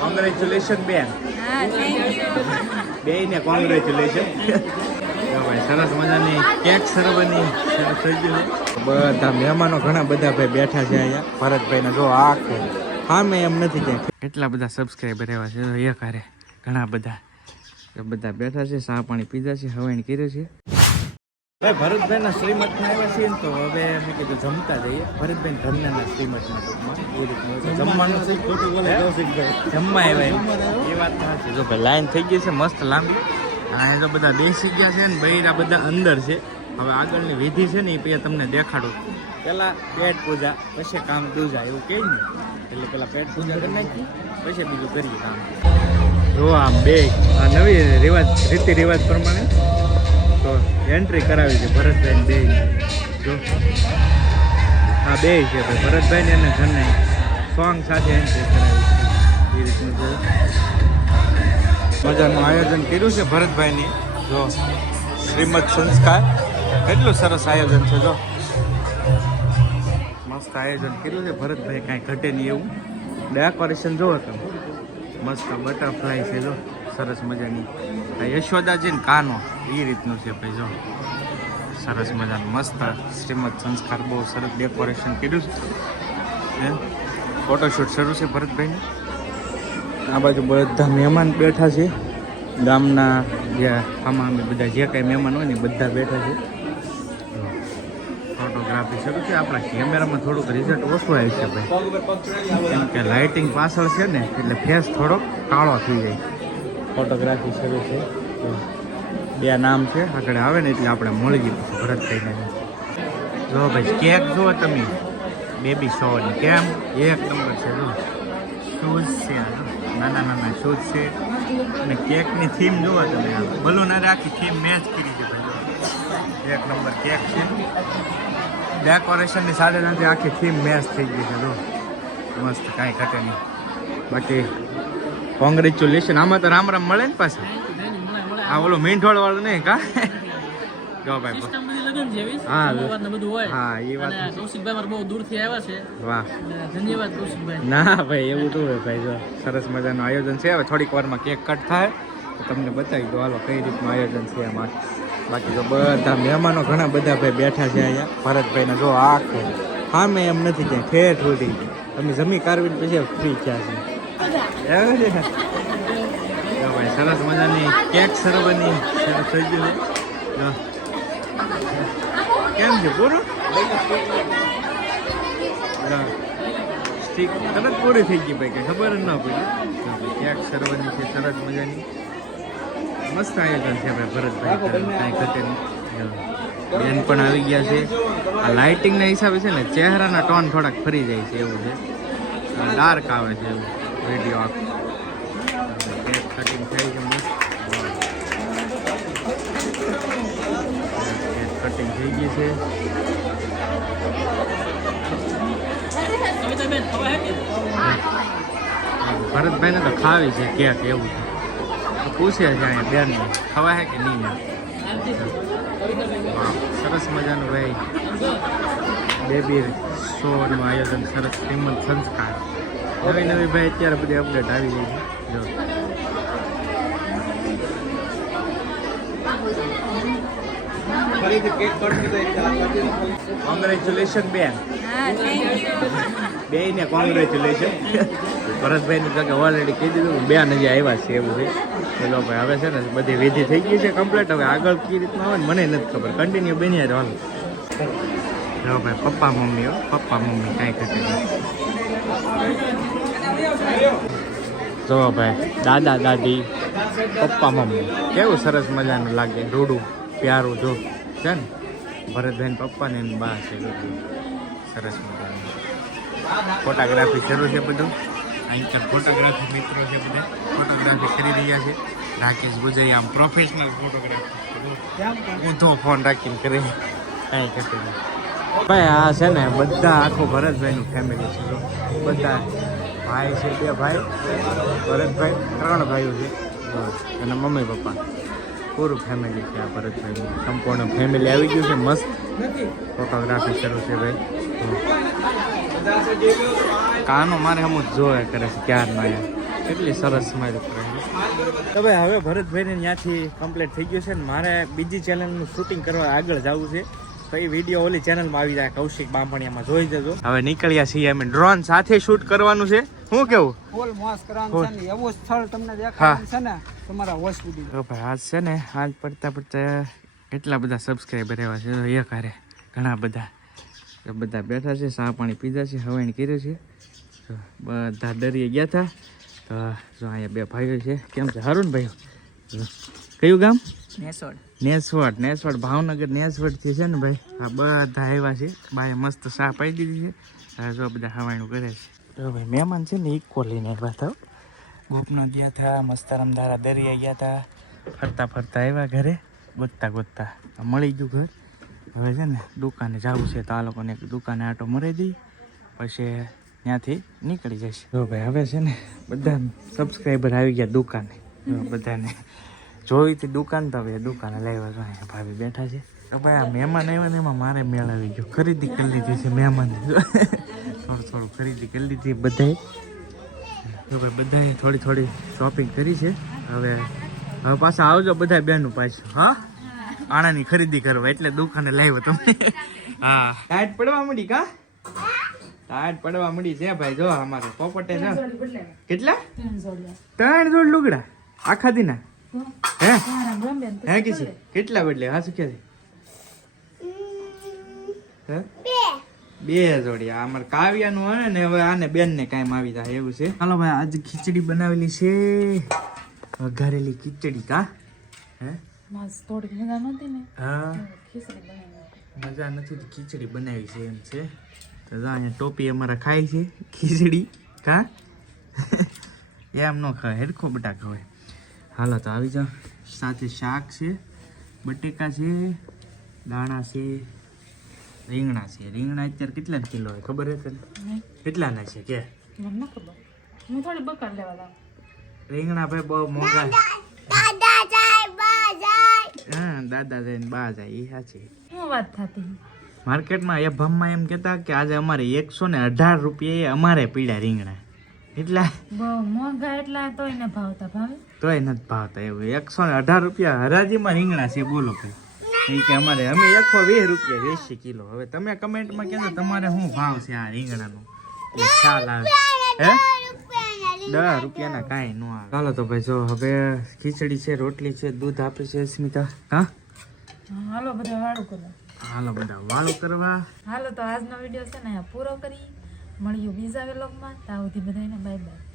Congratulation બેન. હા, thank you. બેયને congratulation. ભાઈ સરસ મજાની કેક સરબની શરૂ થઈ ગયું છે. બધા મહેમાનો ઘણા બધા ભાઈ બેઠા છે અહીંયા. ભરતભાઈને જો આખો હા મેં એમ નથી ક્યાંય કેટલા બધા સબસ્ક્રાઈબર એવા છે એક હારે ઘણા બધા બધા બેઠા છે. ચા પાણી પીધા છે, હવાઈ કર્યું છે. ભાઈ ભરતભાઈના શ્રીમતમાં આવ્યા છીએ ને તો હવે મેં કીધું જમતા જઈએ. ભરતભાઈ ઘરના શ્રીમતમાં ટૂંકમાં જમવાનું છે. જમવા આવ્યા એ વાત સાચી. જો ભાઈ લાઈન થઈ ગઈ છે મસ્ત લાંબી. આ તો બધા બેસી ગયા છે ને બૈરા બધા અંદર છે. હવે આગળની વિધિ છે ને એ પછી તમને દેખાડું. પેલા પેટ પૂજા પછી કામ દૂજા એવું કહે ને એટલે પેલા પેટ પૂજા કરી નાખી પછી બીજું કરીએ કામ. જો આમ બે આ નવી રીતિ રિવાજ પ્રમાણે તો એન્ટ્રી કરાવી છે ભરતભાઈ બે. જો આ બે છે ભાઈ ભરતભાઈ અને ઘરને સોંગ સાથે એન્ટ્રી કરાવી છે એ રીતનું જો મજાનું આયોજન કર્યું છે ભરતભાઈની. જો શ્રીમદ સંસ્કાર કેટલું સરસ આયોજન છે. જો મસ્ત આયોજન કર્યું છે ભરતભાઈ, કાંઈ ઘટે નહીં એવું. ડેકોરેશન જોવો તમે મસ્ત બટરફ્લાય છે. જો સરસ મજાની યશોદાજી ને કાનો એ રીતનું છે ભાઈ. જો સરસ મજાનું મસ્ત શ્રીમદ સંસ્કાર બહુ સરસ ડેકોરેશન કર્યું છે. ફોટોશૂટ શરૂ છે ભરતભાઈનું. આ બાજુ બધા મહેમાન બેઠા છે ગામના જે આમાં બધા જે કાંઈ મહેમાન હોય ને બધા બેઠા છે. ફોટોગ્રાફી શરૂ છે. આપણા કેમેરામાં થોડુંક રિઝલ્ટ ઓછું આવે છે ભાઈ, કેમ કે લાઇટિંગ પાછળ છે ને એટલે ફેસ થોડોક કાળો થઈ જાય. ફોટોગ્રાફી શરૂ છે. બે નામ છે આગળ આવે ને એટલે આપણે મળી ગયું ભરતભાઈને. જો ભાઈ કેક જુઓ તમે બેબી શોની કેમ એક નંબર છે. જો શૂઝ છે નાના નાના શૂઝ છે અને કેકની થીમ જુઓ તમે બલૂન આખી થીમ મેચ કરી છે ભાઈ. એક નંબર કેક છે. ડેકોરેશનની સાથે સાથે આખી થીમ મેચ થઈ ગઈ છે. જો મસ્ત કાંઈ ઘટે નહીં. બાકી કોંગ્રેચ્યુલેશન. આમાં તો રામ રામ મળે ને પાછા. હા ઓલો મીંઠોળ વાળું નહીં કા. જો ભાઈ હા હા એ વાત કૌશિકભાઈ બહુ દૂરથી આવ્યા છે. વાહ ધન્યવાદ કૌશિકભાઈ. ના ભાઈ એવું તો હોય ભાઈ. જો સરસ મજાનું આયોજન છે. હવે થોડીક વારમાં કેક કટ થાય તો તમને બતાવી દો હાલો કઈ રીતનું આયોજન છે એમાં. બાકી તો બધા મહેમાનો ઘણા બધા ભાઈ બેઠા છે અહીંયા. ભરતભાઈને જો આખો હા મેં એમ નથી ક્યાંય ઠેર ઠોડી તમે જમી કારવીને પછી ફ્રી થયા છે. ભાઈ સરસ મજાની કેક સરબની શરૂ થઈ ગયું છે. કેમ છે પૂરું સ્ટીક તરત પૂરી થઈ ગઈ ભાઈ, કઈ ખબર જ ના પડી. કેક સરબની છે સરસ મજાની. મસ્ત આયોજન છે ભાઈ ભરતભાઈ, કાંઈ ઘટે નહીં. બેન પણ આવી ગયા છે. આ લાઇટિંગના હિસાબે છે ને ચહેરાના ટોન થોડાક ફરી જાય છે એવું છે. ડાર્ક આવે છે એવું વિડીયો આખો. કેક કટિંગ થાય છે મસ્ત. કેક કટિંગ થઈ ગઈ છે. ભરતભાઈને તો ખાવી છે કેક એવું છે. પૂછે છે અહીંયા બેનને ખવાય છે કે નહીં. સરસ મજાનું ભાઈ બેબી શોનું આયોજન સરસ. શ્રીમદ સંસ્કાર નવી નવી ભાઈ અત્યારે બધી અપડેટ આવી ગઈ છે. જો કોંગ્રેચ્યુલેશન બેન. હા, થેન્ક યુ. બેયને કોંગ્રેચ્યુલેશન. ભરતભાઈને કે ઓલરેડી કહી દીધું બેન હજી આવ્યા છે એવું છે. ચલો ભાઈ હવે છે ને બધી વિધિ થઈ ગઈ છે કમ્પ્લીટ. હવે આગળ કઈ રીતના આવે ને મને નથી ખબર. કન્ટિન્યુ બની જ હાલો. જો ભાઈ પપ્પા મમ્મી પપ્પા મમ્મી કાંઈ ઘટે નહીં. જો ભાઈ દાદા દાદી પપ્પા મમ્મી કેવું સરસ મજાનું લાગે. રૂડું પ્યારું જો છે ને ભરતભાઈ પપ્પાને એની બા છે. સરસ મજાનું ફોટોગ્રાફી શરૂ છે બધું. અહીં ફોટોગ્રાફી મિત્રો છે બધા ફોટોગ્રાફી કરી રહ્યા છે. રાકેશ ગુજાઈ આમ પ્રોફેશનલ ફોટોગ્રાફી ઊંધો ફોન રાખીને કરે કાંઈ ઘટે નહીં. ભાઈ આ છે ને બધા આખું ભરતભાઈનું ફેમિલી છે. જો બધા ભાઈ છે, બે ભાઈ ભરતભાઈ 3 ભાઈઓ છે અને મમ્મી પપ્પા પૂરું ફેમિલી છે. આ ભરતભાઈનું સંપૂર્ણ ફેમિલી આવી ગયું છે. મસ્ત ફોટોગ્રાફી શરૂ છે ભાઈ. કાનો મારે હમ જોયા કરે છે ક્યારનો અહીંયા કેટલી સરસ સ્માઈલ કરે તો ભાઈ હવે ભરતભાઈને ત્યાંથી કમ્પ્લીટ થઈ ગયું છે ને મારે બીજી ચેનલનું શૂટિંગ કરવા આગળ જવું છે તો એ વિડીયો ઓલી ચેનલમાં આવી જાય કૌશિક બામણિયામાં જોઈ જજો હવે નીકળ્યા છીએ અમે ડ્રોન સાથે શૂટ કરવાનું છે શું કેવું ફૂલ મોસ કરવાનું છે ને એવું સ્થળ તમને દેખાડવાનું છે ને તમારા હોશ સુધી તો ભાઈ આજ છે ને આજ પડતા એટલા બધા સબસ્ક્રાઈબર એવા છે તો એક હારે ઘણા બધા તો બધા બેઠા છે ચા પાણી પીધા છે હવાઈણ કર્યું છે તો બધા ડરીએ ગયા હતા તો જો અહીંયા બે ભાઈઓ છે કેમ છે સારું ને ભાઈઓ કયું ગામ નેસવડ ભાવનગર નેસવડથી છે ને ભાઈ આ બધા આવ્યા છે બાએ મસ્ત ચા પાઈ દીધી છે હવે જો બધા હવાઈણું કરે છે તો ભાઈ મહેમાન છે ને ઇકો લઈને આવ્યા હતા ગોપના ગયા હતા મસ્તારામ ધારા દરિયા ગયા હતા ફરતા આવ્યા ઘરે ગોતતા મળી ગયું ઘર હવે છે ને દુકાને જવું છે તો આ લોકોને દુકાને આટો મરાઈ દઈ પછી ત્યાંથી નીકળી જશે તો ભાઈ હવે છે ને બધા સબસ્ક્રાઈબર આવી ગયા દુકાને બધાને જોઈ હતી દુકાન તો હવે દુકાને લાવ્યા તો અહીંયા ભાભી બેઠા છે તો ભાઈ આ મહેમાન આવ્યા ને એમાં મારે મેળ આવી ગયો ખરીદી કરી લીધી છે મહેમાન થોડું ખરીદી કરી લીધી બધાએ તો ભાઈ બધાએ થોડી શોપિંગ કરી છે હવે પાછા આવજો બધા બેનું પાછું હા આણાની ખરીદી કરવા એટલે દુકાને લાવ્યો તમે હા ટાઈટ પડવા મળી કા ટાઈટ પડવા મળી છે ભાઈ જો અમારે પોપટે છે કેટલા 3 જોડ લુગડા આખા દીના હે કીધી કેટલા બદલે હા શું કે બે જોડી અમારે કાવ્યાનું હોય ને હવે આને બેન ને કાયમ આવી જાય એવું છે હાલો ભાઈ આજે ખીચડી બનાવેલી છે વઘારેલી ખીચડી કા હે હા મજા નથી તો ખીચડી બનાવી છે એમ છે તો અહીંયા ટોપી અમારા ખાય છે ખીચડી કા એમ ન ખાય હેરખો બટા ખવાય હાલો તો આવી જાઓ સાથે શાક છે બટેકા છે દાણા છે રીંગણા છે રીંગણા અત્યારે કેટલા કિલો હોય ખબર હે તને કેટલાના છે કે રીંગણા ભાઈ બહુ મોંઘા હા દાદા જઈને બા જાય એ સાચી માર્કેટમાં એ ભમમાં એમ કહેતા કે આજે અમારે 118 રૂપિયા અમારે પીડા રીંગણા એટલા તોય નથી ભાવતા એવું 118 રૂપિયા હરાજીમાં રીંગણા છે બોલો ભાઈ કે અમારે અમે 120 રૂપિયા વેચી કિલો હવે તમે કમેન્ટમાં કહેજો તમારે શું ભાવ છે આ રીંગણાનો એ ખ્યાલ આવે હે 10 રૂપિયાના કાંઈ ન આવે ચાલો તો ભાઈ જો હવે ખીચડી છે રોટલી છે દૂધ આપે છે સ્મિતા હા હાલો બધા વાળું કરવા હાલો તો આજનો વિડીયો છે ને પૂરો કરી મળ્યું બીજા વ્લોગમાં ત્યાં સુધી બધાને બાય બાય